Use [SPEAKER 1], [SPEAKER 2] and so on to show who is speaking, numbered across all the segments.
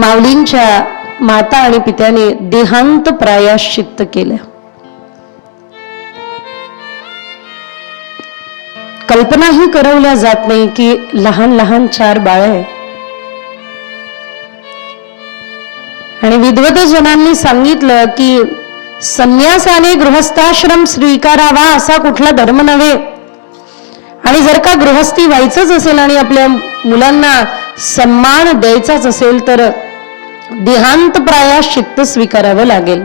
[SPEAKER 1] माऊलींच्या माता आणि पित्याने देहांत प्रायाश्चित्त केलं. कल्पनाही करवल्या जात नाही की लहान लहान चार बाळ आहे. आणि विद्वत जनांनी सांगितलं की संन्यासाने गृहस्थाश्रम स्वीकारावा असा कुठला धर्म नव्हे. आणि जर का गृहस्थी व्हायचंच असेल आणि आपल्या मुलांना सन्मान द्यायचाच असेल तर देहांत प्रायश्चित्त स्वीकारावं लागेल.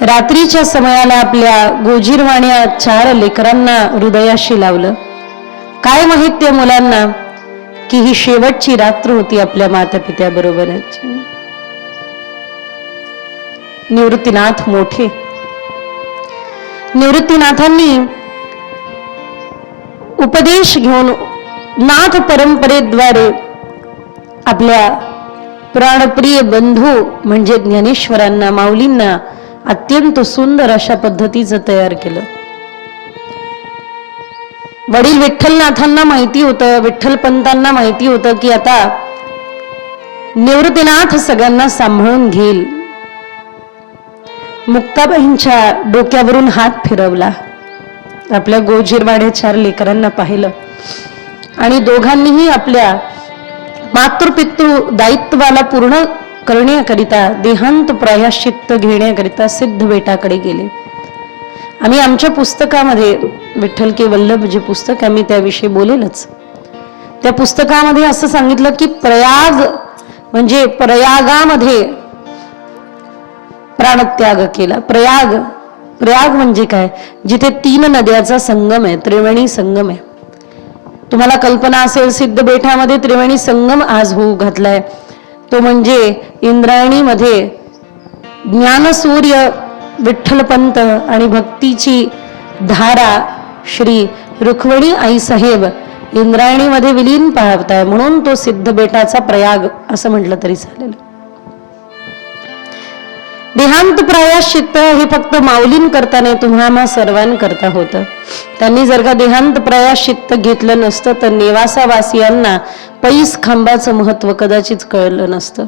[SPEAKER 1] रात्रीच्या समयाला आपल्या गोजीरवाण्या चार लेकरांना हृदयाशी लावलं. काय माहीत त्या मुलांना? की ही शेवटची रात्र होती आपल्या माता पित्याबरोबरची निवृत्तीनाथ मोठे. निवृत्तीनाथांनी उपदेश घेऊन नाथ परंपरेद्वारे आपल्या प्राणप्रिय बंधू म्हणजे ज्ञानेश्वरांना माऊलींना अत्यंत सुंदर अशा पद्धतीचं तयार केलं. वडील विठ्ठलनाथांना माहिती होतं विठ्ठलपंतांना माहिती होतं की आता निवृत्तीनाथ सगळ्यांना सांभाळून घेईल. मुक्ताबाईंच्या डोक्यावरून हात फिरवला. आपल्या गोजीरवाड्याच्या चार लेकरांना पाहिलं. आणि दोघांनीही आपल्या मातृपितृ दायित्वाला पूर्ण करण्याकरिता देहांत प्रायश्चित्त घेण्याकरिता सिद्ध बेटाकडे गेले. आम्ही आमच्या पुस्तकामध्ये विठ्ठल के वल्लभ जे पुस्तक आम्ही त्याविषयी बोलेलच. त्या पुस्तकामध्ये असं सांगितलं की प्रयाग म्हणजे प्रयागामध्ये प्राणत्याग केला. प्रयाग प्रयाग म्हणजे काय? जिथे तीन नद्याचा संगम आहे त्रिवेणी संगम आहे. तुम्हाला कल्पना असेल सिद्ध बेठामध्ये त्रिवेणी संगम आज होऊ घातलाय. तो म्हणजे इंद्रायणीमध्ये ज्ञानसूर्य विठ्ठलपंत आणि भक्तीची धारा श्री रुक्मिणी आई साहेब इंद्रायणीमध्ये विलीन पाहताय. म्हणून तो सिद्ध बेटाचा प्रयाग असं म्हटलं तरी चालेल. देहांत प्रायश्चित्त हे फक्त माऊलीन करता नाही तुम्हाला सर्वांकरता होतं. त्यांनी जर का देहांत प्रायश्चित्त घेतलं नसतं तर नेवासावासियांना पैस खांबाचं महत्त्व कदाचित कळलं नसतं.